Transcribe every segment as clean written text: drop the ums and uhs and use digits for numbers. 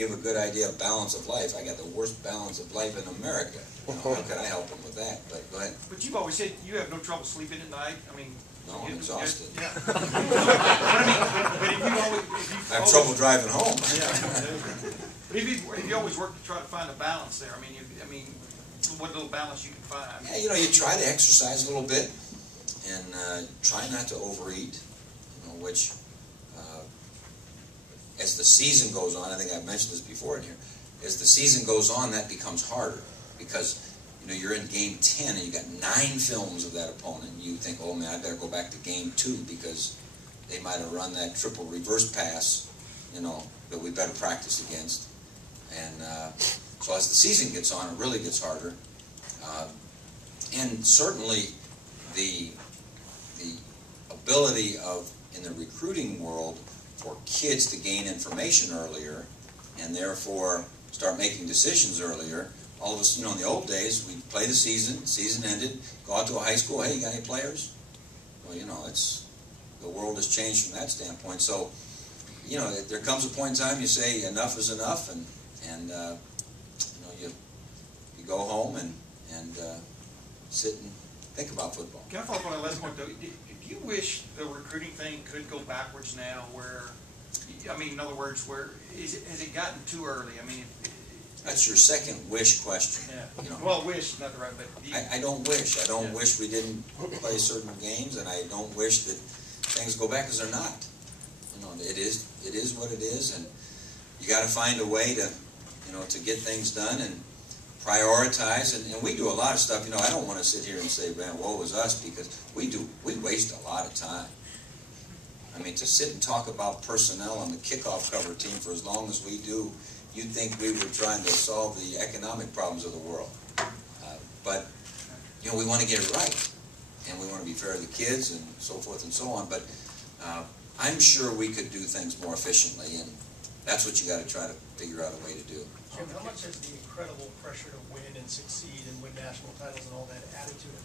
give a good idea of balance of life. I got the worst balance of life in America. You know, how could I help him with that? But go ahead. But you've always said you have no trouble sleeping at night. I mean, no, I'm exhausted. Yeah. But I mean, but if I have trouble driving home. Yeah. But if you always work to try to find a balance there, I mean, what little balance you can find. Yeah, you know, you try to exercise a little bit and try not to overeat. You know, which as the season goes on, I think I've mentioned this before in here. As the season goes on, that becomes harder because you know you're in game 10 and you got 9 films of that opponent. You think, oh man, I better go back to game 2 because they might have run that triple reverse pass, you know, that we better practice against. And so as the season gets on, it really gets harder. And certainly the ability of in the recruiting world for kids to gain information earlier and therefore start making decisions earlier. All of us, you know, in the old days, we'd play the season ended, go out to a high school, hey, you got any players? Well, you know, the world has changed from that standpoint. So, you know, there comes a point in time you say enough is enough, and you know, you go home and sit and think about football. Can I follow up on that last point, though? Do you wish the recruiting thing could go backwards now where, I mean, in other words, has it gotten too early? I mean, that's your second wish question. Yeah. You know. Well, wish, not the right, but I don't wish. I don't wish we didn't play certain games, and I don't wish that things go back because they're not. You know, it is what it is, and you got to find a way to, you know, to get things done and prioritize. And we do a lot of stuff. You know, I don't want to sit here and say, man, woe is us, because we waste a lot of time. I mean, to sit and talk about personnel on the kickoff cover team for as long as we do, you'd think we were trying to solve the economic problems of the world. But, you know, we want to get it right. And we want to be fair to the kids and so forth and so on. But I'm sure we could do things more efficiently. And that's what you got to try to figure out a way to do. Jim, how much has the incredible pressure to win and succeed and win national titles and all that added to it?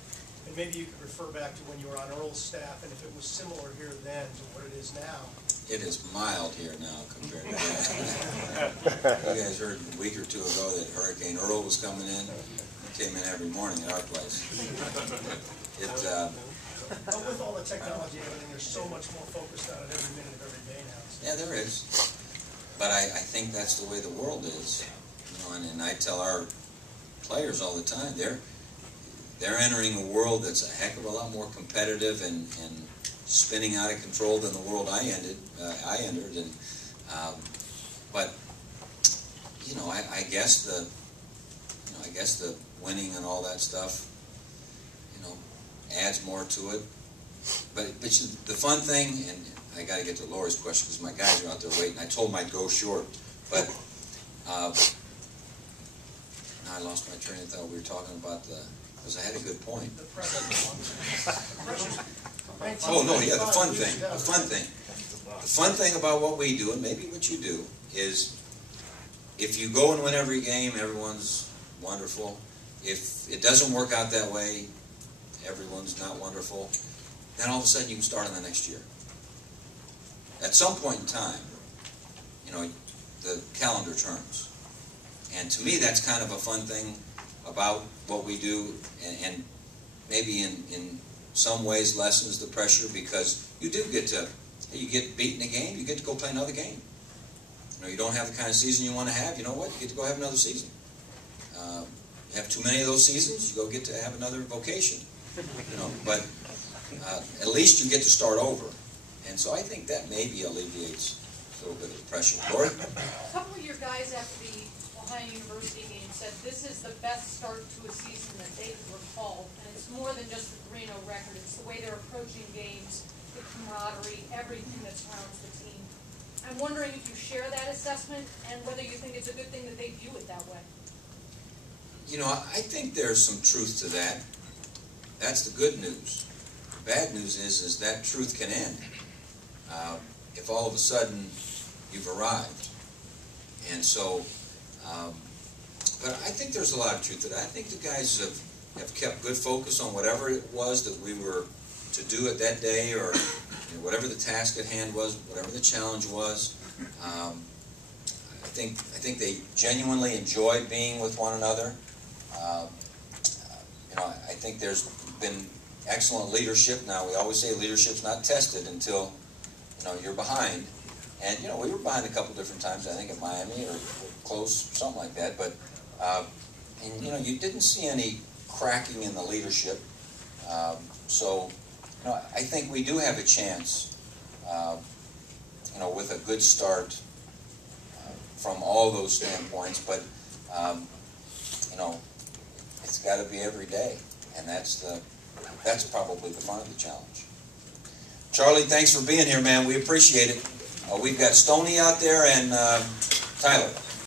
And maybe you could refer back to when you were on Earl's staff and if it was similar here then to what it is now. It is mild here now compared to that. You guys heard a week or two ago that Hurricane Earl was coming in. He came in every morning at our place. But with all the technology and everything, there's so much more focused on it every minute of every day now. So. Yeah, there is. But I think that's the way the world is. You know, and I tell our players all the time, they're entering a world that's a heck of a lot more competitive and spinning out of control than the world I entered. And but you know, I guess the winning and all that stuff, you know, adds more to it. But the fun thing, and I got to get to Lori's question because my guys are out there waiting. I told them I'd go short, but now I lost my train of thought. We were talking about because I had a good point. Oh no, yeah, the fun thing. The fun thing about what we do, and maybe what you do, is if you go and win every game, everyone's wonderful. If it doesn't work out that way, everyone's not wonderful. Then all of a sudden you can start on the next year. At some point in time, you know, the calendar turns. And to me, that's kind of a fun thing about what we do, and maybe in some ways lessens the pressure, because you do get to, you get beaten a game, you get to go play another game. You know, you don't have the kind of season you want to have, you know what, you get to go have another season. You have too many of those seasons, you get to have another vocation. You know, but at least you get to start over. And so I think that maybe alleviates a little bit of the pressure. Lori? A couple of your guys after the Ohio University game said this is the best start to a season that they can recall. And it's more than just the 3-0 record. It's the way they're approaching games, the camaraderie, everything that surrounds the team. I'm wondering if you share that assessment and whether you think it's a good thing that they view it that way. You know, I think there's some truth to that. That's the good news. The bad news is that truth can end. If all of a sudden you've arrived. And so, but I think there's a lot of truth to that. I think the guys have kept good focus on whatever it was that we were to do at that day, or you know, whatever the task at hand was, whatever the challenge was. think they genuinely enjoy being with one another. I think there's been excellent leadership. Now, we always say leadership's not tested until, you're behind. And, we were behind a couple different times, I think, at Miami, or close, something like that. But, you didn't see any cracking in the leadership. So, I think we do have a chance, with a good start from all those standpoints. But, it's got to be every day. And that's probably the fun of the challenge. Charlie, thanks for being here, man. We appreciate it. We've got Stoney out there and Tyler.